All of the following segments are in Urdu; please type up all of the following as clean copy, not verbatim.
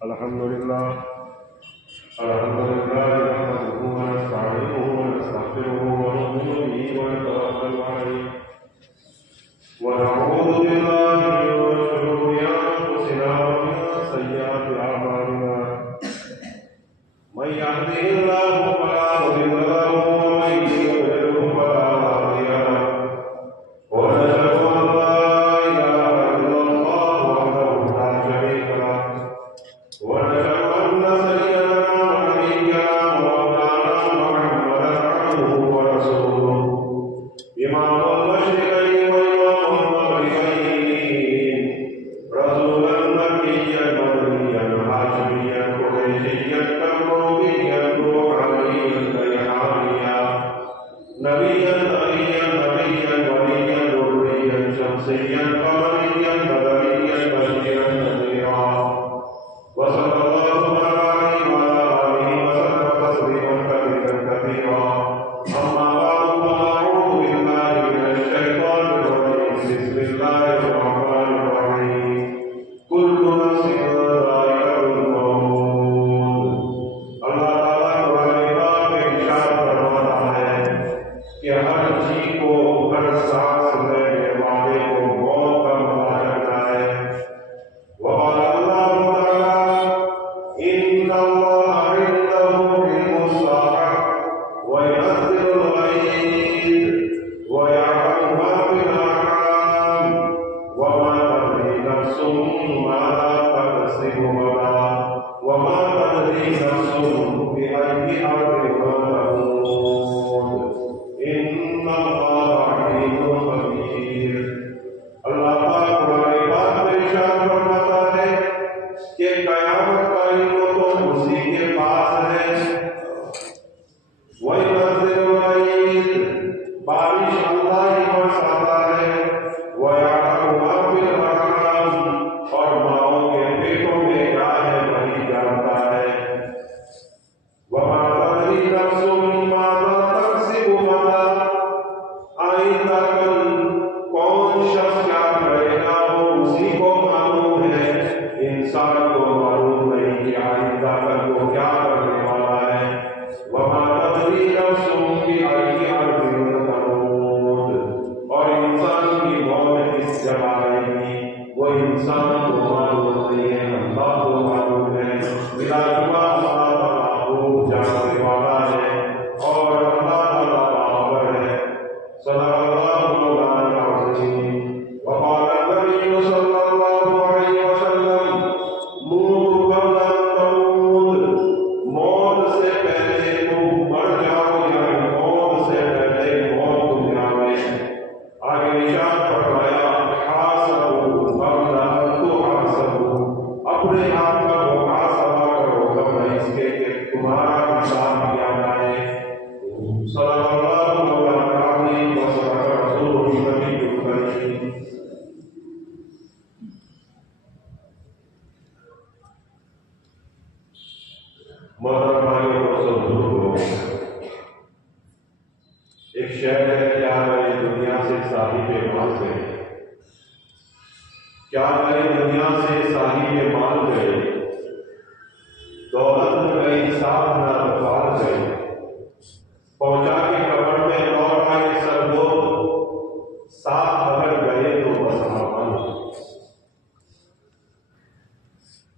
الحمد لله نحمده ونستعينه ونستغفره ونؤمن به ونتوكل عليه ونعوذ بالله من شرور أنفسنا ومن سيئات أعمالنا من يهده الله فلا مضل له ومن يضلل فلا هادي له ونشهد أن لا إله إلا الله وحده لا شريك له ونشهد أن سيدنا ونبينا ومولانا محمدا عبده ورسوله إمام المشرقين وإمام المغربين رسولا نبيا مدنيا هاشميا قريشيا كربويا روحانيا ريحانيا نبيا نبيا وليا ذريا شمسيا قمريا بدريا بشيرا نذيرا وصلى الله عليه وعلى آله وسلم تسليما كثيرا أما بعد فأعوذ بالله من الشيطان الرجيم بسم الله الرحمن الرحيم كل نفس ذائقة الموت اللہ تعالیٰ قرآن پاک میں ارشاد فرماتا ہے کہ ہر چیز کو ہر سانس لینے والے کو موت کا مزہ کرنا ہے وقال اللہ تعالیٰ إن الله عنده علم الساعة وينزل الغيث ويعلم ما في الأرحام وما تدري نفس ماذا تكسب غدا وما تدري نفس بأي أرض تموت إن الله عليم خبير اللہ پاک قرآن پاک میں ارشاد فرماتا ہے کہ قیامت کا علم تو اسی کے پاس ہے وَيُنَزِّلُ الْغَيْثَ بارش اللہ ہی برساتا ہے وَيَعْلَمُ مَا فِي الْأَرْحَامِ اور ماؤں کے پیٹوں میں کیا ہے وہی جانتا ہے وَمَا تَدْرِي نَفْسٌ مَاذَا تَكْسِبُ غَدًا آئندہ کل کون شخص کیا کرے گا وہ اسی کو معلوم ہے انسان کو معلوم نہیں کہ آئندہ کل وہ کیا کرنے والا ہے وَمَا تَدْرِي نَفْسٌ بِأَيِّ أَرْضٍ تَمُوتُ اور انسان کی موت کس جگہ آئے گی وہ انسان کو معلوم نہیں ہے اللہ کو معلوم ہے بلا جواب اللہ خوب جاننے والا ہے اور اللہ تعالیٰ باخبر ہے صدق اللہ مولانا العظیم وقال النبي صلى الله عليه وسلم موت قبل أن تموت موت سے پہلے تم مر جاؤ یعنی موت سے پہلے موت تم جاؤ آگے ارشاد فرمایا حاسبوا قبل أن تحاسبوا اپنے آپ کا محاسبہ کرو قبل اس کے کہ تمہارا حساب کیا جائے صدق اللہ مولانا العظیم وصدق رسوله النبي الكريم محترم بھائیوں اور بزرگوں ایک شہر ہے کیا نئے دنیا سے صاحب مال گئے کیا نئے دنیا سے صاحب مال گئے دولت گئی ساتھ نہ رفال گئے پہنچا کے قبر میں لوٹ آئے سب لوگ ساتھ اگر گئے تو بس آمان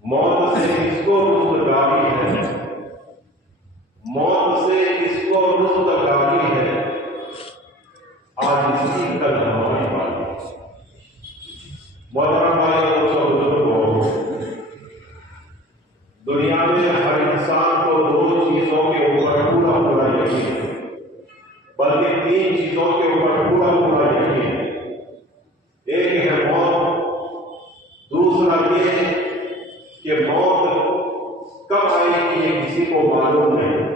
موت سے کس کو رستگاری ہے موت سے کس کو رستگاری ہے آج اسی کل ہماری بات محترم بھائیوں اور بزرگوں دنیا میں ہر انسان کو دو چیزوں کے اوپر پورا یقین ہے بلکہ تین چیزوں کے اوپر پورا یقین ہے ایک ہے موت دوسرا یہ کہ موت کب آئے گی یہ کسی کو معلوم نہیں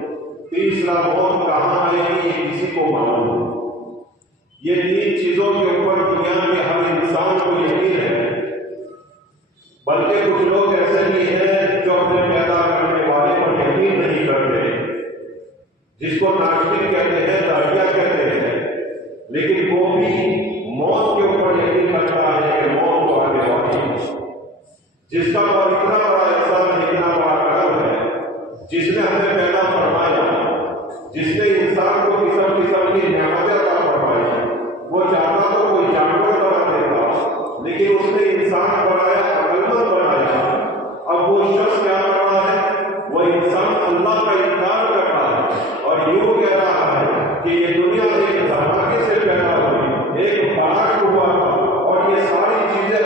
تیسرا موت کہاں آئے گی یہ کسی کو معلوم نہیں یہ تین چیزوں کے اوپر دنیا میں ہر انسان کو یقین ہے بلکہ کچھ لوگ ایسے بھی ہیں جو اپنے پیدا کرنے والے پر یقین نہیں کرتے جس کو ناشتک کہتے ہیں داعیہ کہتے ہیں لیکن وہ بھی موت کے اوپر یقین کرتا ہے کہ موت تو آنے والی ہے جس کا اور اتنا بڑا احسان اتنا بڑا کرم ہے، جس نے ہمیں پیدا فرمایا، جس نے انسان کو قسم قسم کی نعمتیں عطا فرمائی. وہ چاہتا تو کوئی جانور بنا دیتا، لیکن اس نے انسان بنایا، عقلمند بنایا. اب وہ شخص کیا کر رہا ہے؟ وہ انسان اللہ کا انکار کر رہا ہے اور یوں کہہ رہا ہے کہ یہ دنیا ایک دھماکے سے پیدا ہوئی، ایک بارش ہوا تھا اور یہ ساری چیزیں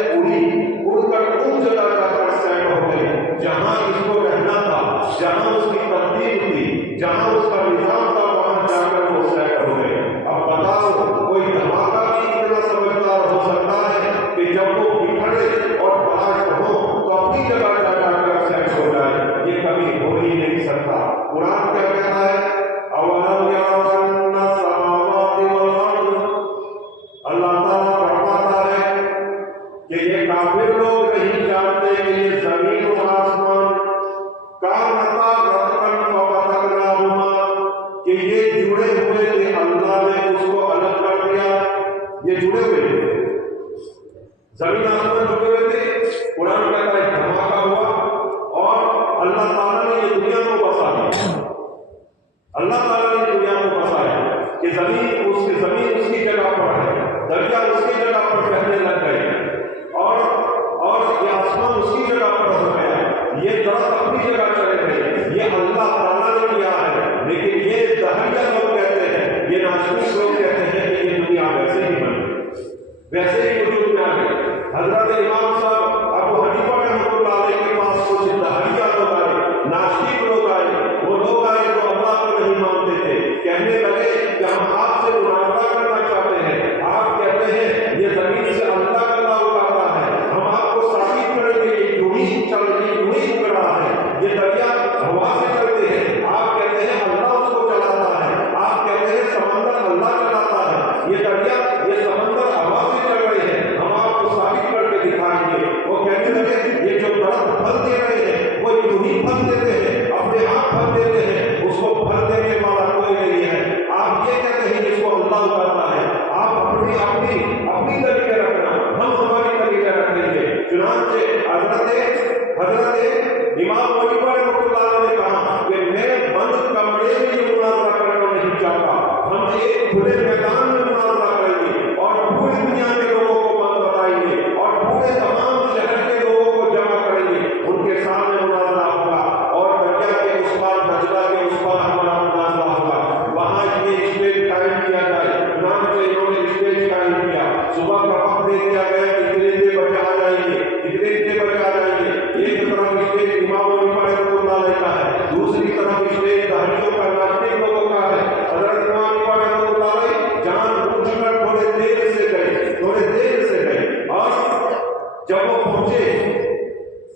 اڑ کر ان جگہ جا کر سیٹ ہو گئی جہاں اس کو رہنا تھا، جہاں اس کی ترتیب تھی، جہاں اس کا نظام تھا، وہاں جا کر وہ سیٹ ہو گئے. اب بتاؤ کوئی دھماکہ بھی اتنا سمجھدار ہو سکتا ہے کہ جب وہ بکھرے اور بارش ہو تو اپنی جگہ جا کر سیٹ ہو جائے؟ یہ کبھی ہو ہی نہیں سکتا. قرآن کیا کہتا ہے؟ اولم یروا ان السماوات والارض. اللہ تعالیٰ فرماتا ہے کہ یہ کافر لوگ نہیں جانتے کہ یہ زمین و آسمان کانتا رتقا ففتقناہما، کہ یہ جڑے ہوئے تھے، اللہ نے اس کو الگ کر دیا. یہ جڑے ہوئے تھے، زمین آسمان جڑے ہوئے تھے. قرآن کہتا ہے دھماکہ ہوا اور اللہ تعالیٰ نے یہ دنیا کو بسا دیا. اللہ تعالیٰ نے دنیا کو بسایا کہ زمین اس کی جگہ پر ہے، دریا اس کی جگہ پر بہنے لگ گئے اور یہ آسمان اس کی جگہ پر ہو گیا، یہ درخت اپنی جگہ چلے گئے. یہ اللہ تعالیٰ نے کیا ہے. لیکن یہ دہریہ لوگ کہتے ہیں، یہ ناشکر لوگ کہتے ہیں کہ یہ دنیا ویسے ہی بنی، ویسے ہی وجود میں آ گئی. حضرت امام صاحب ابو حنیفہ رحمۃ اللہ علیہ کے پاس کچھ دہریہ لوگ آئے، ناشک لوگ آئے. وہ لوگ آئے جو اللہ کو نہیں مانتے تھے، کہنے لگے کہ ہم آپ سے مناظرہ کرنا چاہتے ہیں. آپ کہتے ہیں یہ زمین سے اللہ کا تعلق آتا ہے، ہم آپ کو ثابت کریں گے یہ یوں ہی چل رہا ہے. یہ دریا ہوا سے چلتے ہیں، آپ کہتے ہیں اللہ اس کو چلاتا ہے. آپ کہتے ہیں سمندر اللہ چلاتا ہے. یہ دریا یہ سمندر ہوا سے چل رہے ہیں، ہم آپ کو ثابت کر کے دکھائیں گے. وہ کہنے لگے یہ جو درخت پھل دے رہے ہیں وہ یوں ہی پھل دیتے ہیں، اپنے آپ پھل دیتے ہیں، اس کو پھل دینے والا کوئی نہیں ہے. آپ یہ کہتے ہیں جس کو اللہ اگاتا ہے. آپ اپنی طریقے رکھنا، ہم ہماری طریقے رکھیں گے. چنانچہ حضرت امام حنیفہ رحمۃ اللہ علیہ نے کہا کہ میں بند کمرے میں یہ مناظرہ کرنا نہیں چاہتا، ہم ایک کھلے میدان میں مناظرہ کریں گے اور پوری دنیا کے لوگوں کو بات بتائیں گے اور پورے تمام شہر کے لوگوں کو جمع کریں گے. ان کے سامنے مناظرہ ہوگا اور دریا کے اس پار دجلہ کے اس پار ہمارا مناظرہ ہوگا. وہاں یہ اسٹیج قائم کیا جائے. چنانچہ انہوں نے اسٹیج قائم کیا. صبح کا وقت دے دیا گیا کہ اتنے بجے آ جائیں گے، اتنے بجے آ جائیں گے. ایک طرف اسٹیج امام حنیفہ رحمۃ اللہ علیہ کا ہے، دوسری طرف اسٹیج دہریوں کا، ناشک لوگوں کا ہے. حضرت امام حنیفہ رحمۃ اللہ علیہ جان بوجھ کر تھوڑے دیر سے گئے اور جب وہ پہنچے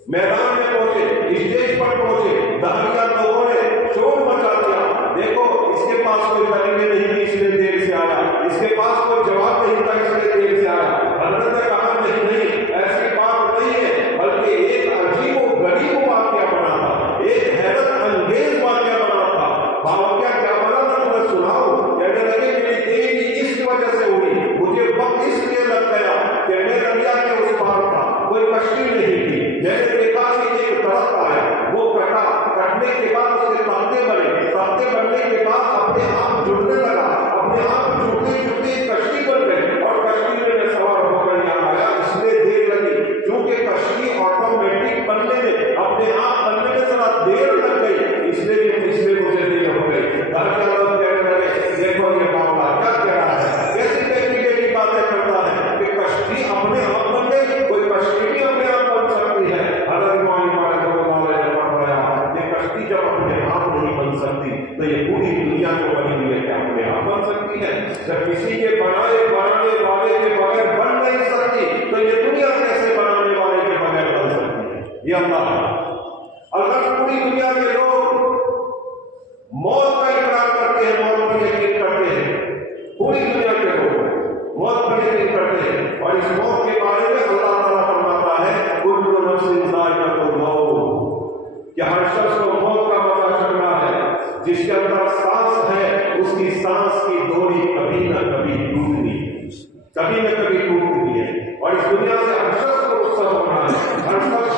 میدان میں پہنچے، اسٹیج پر پہنچے، دہریہ لوگوں نے شور مچا دیا. دیکھو اس کے پاس کوئی دلیلیں نہیں تھی، اس لیے دیر سے آیا. اس کے پاس کوئی جواب نہیں تھا، اس لیے دیر سے آیا. حضرت نے کہا نہیں ایسی بات نہیں ہے، بلکہ ایک عجیب و غریب واقعہ بنا تھا، ایک حیرت انگیز واقعہ بنا تھا. واقعہ کیا بنا تھا تمہیں سناؤ. کہنے لگے میری دیری اس وجہ سے ہوئی، مجھے وقت اس لیے لگ گیا کہ میں دریا کے اس پار تھا، کوئی کشتی نہیں تھی. میں نے دیکھا کہ ایک درخت آیا، وہ کٹنے کے بعد اس کے تختے بننے کے بعد اپنے آپ جڑنے لگا، اپنے آپ جڑتے کشتی بن گئی اور کشتی میں میں سوار ہو کر یہاں آیا. اس لیے دیر لگی کیونکہ کشتی آٹومیٹک بننے میں، اپنے آپ بننے میں ذرا دیر لگ گئی، اس لیے مجھے دیر ہو گئی. گھر کے لوگ کہنے لگے دیکھو یہ معاملہ کیا کہہ رہا ہے، کیسی طریقے کی باتیں کرتا ہے کہ کشتی اپنے آپ بن گئی. کوئی کشتی بھی اپنے آپ بن سکتی ہے. حضرت امام رحمۃ اللہ علیہ نے فرمایا کہ کشتی جب اپنے آپ نہیں بن سکتی تو یہ پوری دنیا جو بنی ہوئی ہے کیا اپنے آپ بن سکتی ہے؟ جب کسی کے بنانے والے کے بغیر بن نہیں سکتی تو یہ دنیا کیسے بنانے والے کے بغیر بن سکتی ہے؟ یہ اللہ ہے. اگر پوری دنیا کے لوگ موت کا اقرار کرتے ہیں، موت پر یقین کرتے ہیں، پوری دنیا کے لوگ موت پر یقین کرتے ہیں، اور اس موت کے بارے میں اللہ تعالیٰ فرماتا ہے کل نفس ذائقۃ الموت، کہ ہر شخص کو موت کا مزہ چکھنا ہے. جس کے اندر سانس ہے اس کی سانس کی ڈوری کبھی نہ کبھی ٹوٹنی ہے. اور اس دنیا سے ہر شخص کو رخصت ہونا ہے، ہر شخص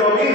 24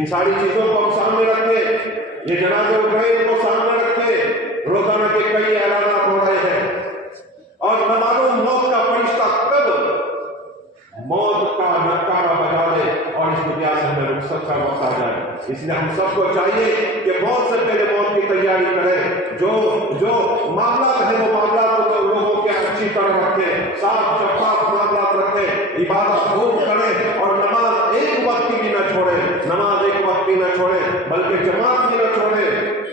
ان ساری چیزوں کو ہم سامنے رکھتے، یہ جنازے اٹھ رہے ہیں کو سامنے رکھتے، روزانہ کے کئی اعلانات ہو رہے ہیں، اور نہ معلوم موت کا فرشتہ کب موت کا نکارہ بجا دے اور اس دنیا سے ہمیں رخصت کا وقت آ جائے۔ اس لیے ہم سب کو چاہیے کہ موت سے پہلے موت کی تیاری کریں، جو معاملات ہیں وہ معاملات کو لوگوں کے اچھی طرح رکھیں، صاف شفاف معاملات رکھیں، عبادت خوب کریں، اور نماز ایک وقت کی بھی نہ چھوڑیں، نماز ایک وقت بھی نہ چھوڑیں، بلکہ جماعت بھی نہ چھوڑیں،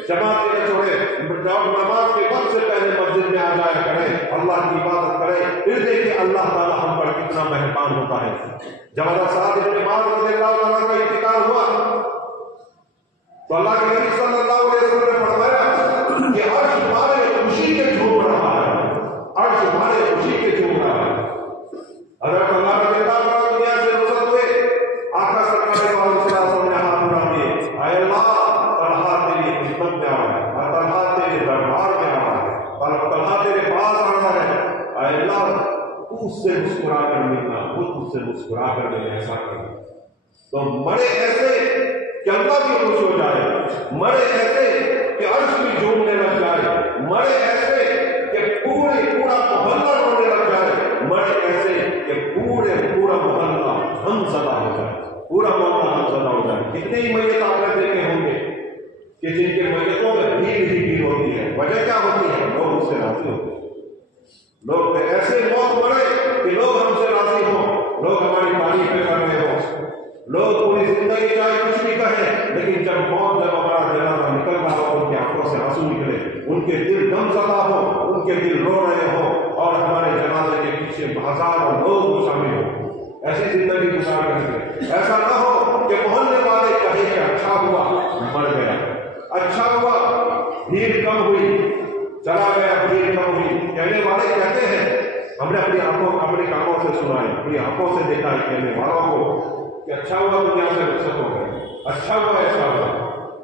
جماعت بھی نہ چھوڑیں، جب نماز کے وقت سے پہلے مسجد میں آ جایا کریں، اللہ کی عبادت کریں، پھر دیکھیں اللہ تعالیٰ ہم پر کتنا مہربان ہوتا ہے۔ جب حضرت سعد بن معاذ رضی اللہ عنہ کا انتقال ہوا تو اللہ کے نبی صلی اللہ علیہ وسلم نے فرمایا کہ عرش تمہارے خوشی کے جھوم رہا ہے، عرش تمہارے خوشی کے جھوم رہا ہے۔ حضرت اللہ رضی اللہ عنہ دنیا سے رخصت ہوئے، آقا سرکار صلی اللہ علیہ وسلم نے ہاتھ اٹھا دیے، اے اللہ طلحہ تیری خدمت میں آ رہا ہے، طلحہ تیرے دربار میں آ رہا ہے، طلحہ تیرے پاس آ رہا ہے، اے اللہ تو اس سے مسکرا کر ملنا، خود اس سے مسکرا کر ملنا، ایسا کرنا۔ تو مرے ایسے کہ اللہ بھی خوش ہو جائے، مرے ایسے کہ عرش بھی جھومنے لگ جائے، مرے ایسے کہ پورا محلہ رونے لگ جائے، مرے ایسے کہ پورا محلہ ہم زدہ ہو جائے، پورا محلہ ہم زدہ ہو جائے۔ کتنے ہی میت آپ نے دیکھے ہوں گے کہ جن کے میتوں میں بھیڑ ہی بھیڑ ہوتی ہے، وجہ کیا ہوتی ہے؟ لوگ اس سے راضی ہوتے ہیں، لوگ ایسے موت مرے کہ لوگ ہم سے راضی ہوں، لوگ ہماری تعریفیں کر رہے ہوں، لوگ پوری زندگی چاہے کچھ بھی کہیں، لیکن جب ہمارا جنازہ نکل رہا ہو، ان کی آنکھوں سے آنسو نکلے، ان کے دل غم زدہ ہو، ان کے دل رو رہے ہوں، اور ہمارے جنازے کے پیچھے ہزاروں لوگ شامل ہوں، ایسی زندگی گزار کریں۔ ایسا نہ ہو کہ محلے والے کہیں کہ اچھا ہوا مر گیا، اچھا ہوا بھیڑ کم ہوئی چلا گیا، بھیڑ کم ہوئی۔ کہنے والے کہتے ہیں، ہم نے اپنی آنکھوں اپنے کانوں سے سنا ہے، اپنی آنکھوں سے دیکھا ہے کہنے والوں کو کہ اچھا ہوا دنیا سے رخصت ہو گئے، اچھا ہوا ایسا ہوا،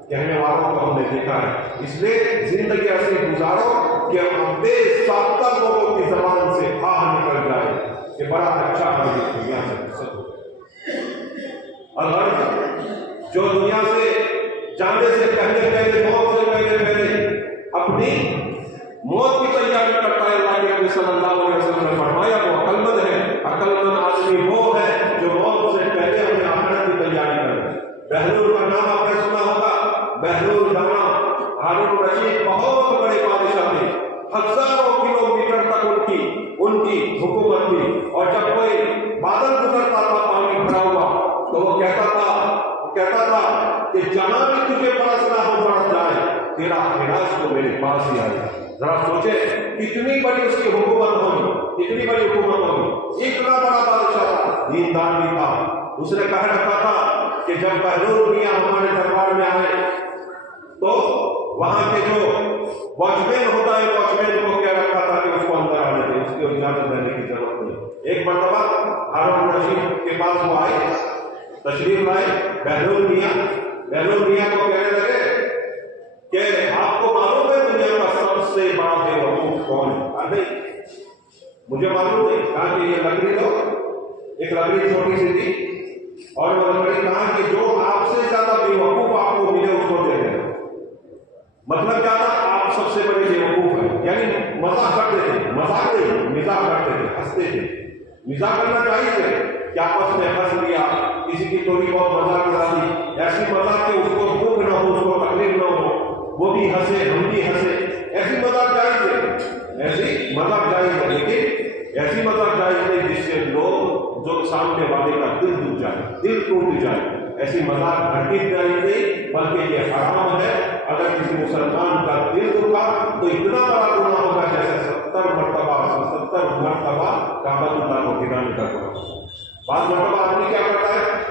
کہنے والوں کو ہم نے دیکھا ہے۔ اس لیے زندگی ایسی گزارو کہ ہم بے ساختہ لوگوں کی زبان سے باہر نکل جائے کہ بڑا اچھا ہے دنیا سے رخصت ہو گئے۔ الغرض جو دنیا سے جانے سے پہلے موت سے پہلے اپنی موت کی تیاری کرتا ہے، اللہ کے نبی صلی اللہ علیہ وسلم نے فرمایا وہ عقل مند ہے، عقل مند آدمی وہ ہے جو موت سے پہلے اپنے آخرت کی تیاری کرے۔ بہلول کا نام آپ نے سنا ہوگا، بہلول جہاں ہارون رشید بہت بڑے بادشاہ تھے، ہزاروں کلومیٹر تک ان کی حکومت تھی، اور جب کوئی بادل گزرتا تھا پانی بھرا ہوا تو وہ کہتا تھا کہ جہاں بھی تجھے پرسنا ہو بڑھ جائے تیرا خراج تو میرے پاس ہی آئے۔ ذرا سوچے کتنی بڑی اس کی حکومت ہوگی، کتنی بڑی حکومت ہوگی، اتنا بڑا بادشاہ تھا، دیندار بھی تھا۔ اس نے کہہ رکھا تھا کہ جب بہلول میاں ہمارے دربار میں آئے تو وہاں کے جو واچمین ہوتا ہے، واچمین کو کہہ رکھا تھا کہ اس کو اندر آنے دیں، اس کو اجازت دینے کی ضرورت نہیں۔ ایک مرتبہ ہارون رشید کے پاس وہ آئے، تشریف لائے بہلول میاں کو کہنے لگے کہ آپ کو معلوم ہے دنیا کا سب سے بڑا بے وقوف کون ہے؟ نہیں مجھے معلوم نہیں۔ کہا کہ یہ لکڑی تو ایک لکڑی چھوٹی سی تھی، اور وہ لکڑی کہا کہ جو آپ سے زیادہ بے وقوف آپ کو ملے اس کو دے دینا۔ مطلب کیا تھا؟ آپ سب سے بڑے بے وقوف ہیں، یعنی مزاح کرتے تھے، مذاق نہیں، مزاح کرتے تھے، ہنستے تھے۔ مزاح کرنا چاہیے کہ آپس میں ہنس لیا، کسی کی تھوڑی بہت مزاق اڑا دی، ایسی مزاق کہ اس کو دکھ نہ ہو، اس کو تکلیف نہ ہو، وہ بھی ہنسے ہم بھی ہنسے، ایسی مزاق جائز ہے، ایسی مزاق جائز ہے، لیکن ایسی مزاق جائز نہیں جس سے لوگ جو سامنے والے کا دل دکھ جائے، دل ٹوٹ جائے، ایسی مزاق ہرگز جائز نہیں، بلکہ یہ حرام ہے۔ اگر کسی مسلمان کا دل دکھا تو اتنا بڑا گناہ ہوگا جیسے 70 مرتبہ کعبۃ اللہ کو گرانے کا گناہ۔ بعض مرتبہ آدمی کیا کرتا ہے؟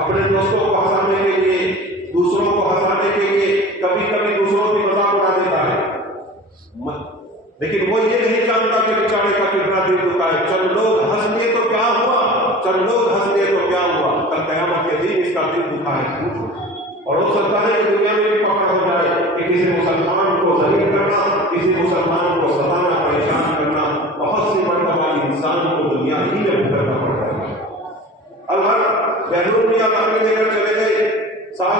اپنے دوستوں کو ہنسانے کے لیے، دوسروں کو ہنسانے کے لیے کبھی کبھی دوسروں کی مذاق اڑا دیتا ہے، لیکن وہ یہ نہیں جانتا کہ بیچارے کا کتنا دل دکھا ہے۔ چند لوگ ہنس لیے تو کیا ہوا، چند لوگ ہنس لیے تو کیا ہوا، کل قیامت کے دن اس کا دل دکھا ہے پوچھو۔ اور ہو سکتا ہے کہ دنیا میں بھی پکڑ ہو جائے کہ کسی مسلمان کو ذلیل کرنا، کسی مسلمان کو ستانا، پریشان کرنا، بہت سی مرتبہ انسان کو دنیا ہی میں بھگتنا پڑتا ہے۔ الحال بہلول میاں لکڑی لے کر چلے گئے، سال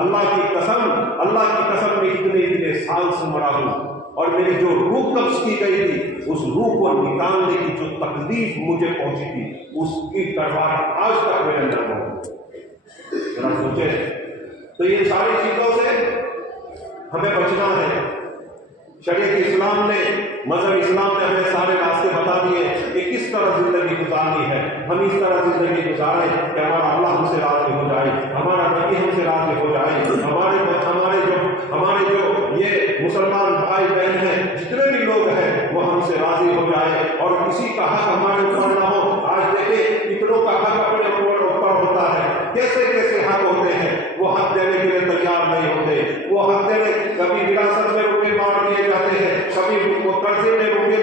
اللہ کی قسم میں اتنے سال سے مرا ہوں، اور میری جو روح قبض کی گئی تھی اس روح کو نکالنے کی جو تکلیف مجھے پہنچی تھی اس کی تلوار آج تک میرے اندر موجود۔ ذرا سوچے تو یہ ساری چیزوں سے ہمیں بچنا ہے۔ شریعت اسلام نے، مذہب اسلام نے ہمیں سارے راستے بتا دیے کہ کس طرح زندگی گزارنی ہے۔ ہم اس طرح زندگی گزاریں کہ ہمارا اللہ ہم سے راضی ہو جائے، ہمارا نبی ہم سے راضی ہو جائے، ہمارے جو یہ مسلمان بھائی بہن ہیں، جتنے بھی لوگ ہیں وہ ہم سے راضی ہو جائے، اور کسی کا حق ہمارے اوپر نہ ہو۔ آج دیکھیں کتنوں کا حق اپنے اوپر ہوتا ہے، کیسے کیسے حق ہوتے ہیں، وہ حق دینے کے لیے تیار نہیں ہوتے۔ وہ حق دینے، کبھی وراثت میں روپے بانٹ دیے جاتے ہیں، کبھی قرضے میں روپے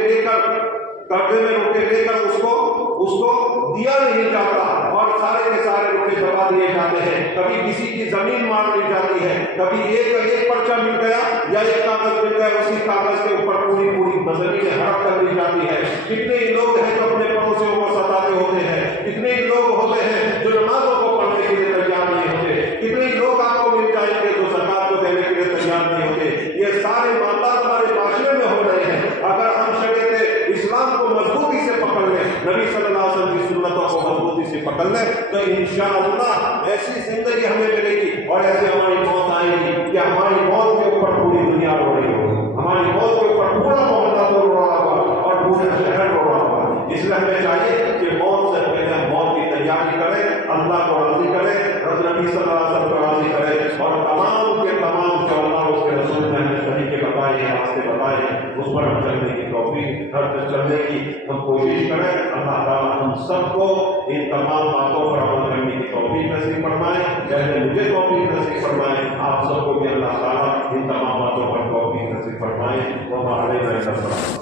لے کر اس کو دیا نہیں جاتا، اور سارے کے سارے روپے دبا دیے جاتے ہیں۔ کبھی کسی کی زمین مار دی جاتی ہے، کبھی ایک پرچہ مل گیا یا ایک کاغذ مل گیا، اسی کاغذ کے اوپر پوری زمینیں ہڑپ کر دی جاتی ہے۔ کتنے ہی لوگ ہیں جو اپنے پڑوسیوں کو ستاتے ہوتے ہیں، کتنے ہی لوگ ہوتے ہیں جو نمازوں کو پڑھنے کے لیے تیار نہیں ہوتے، کتنے ہی لوگ آپ کو مل جائیں گے جو زکات کو دینے کے لیے تیار نہیں ہوتے۔ یہ سارے معاملات ہمارے معاشرے میں ہو رہے ہیں۔ اگر ہم شریعت اسلام کو مضبوطی سے پکڑ لیں، نبی صلی اللہ علیہ وسلم کی سنتوں کو مضبوطی سے پکڑ لیں، تو انشاءاللہ ایسی زندگی ہمیں ملے گی، اور ایسے ہماری موت آئے گی کہ ہماری موت کے اوپر پوری دنیا رو رہی ہو، ہماری موت کے اوپر پورا محلہ تو رو رہا ہوگا اور پورا شہر رو رہا ہوگا۔ اس لیے ہمیں چاہیے کہ موت سے پہلے موت کی تیاری کریں، اللہ کو راضی کریں، نبی صلی اللہ علیہ وسلم کو راضی کریں، اور تمام کے تمام جو اللہ اس کے رسول نے ہمیں طریقے بتائے، راستے بتائے، اس پر ہم چلنے کی توفیق، چلنے کی ہم کوشش کریں۔ اللہ تعالیٰ ہم سب کو ان تمام باتوں پر عمل کرنے کی توفیق نصیب فرمائے، جیسے مجھے توفیق نصیب فرمائے، آپ سب کو بھی اللہ تعالیٰ ان تمام باتوں پر توفیق نصیب فرمائے۔ وما علینا الا البلاغ۔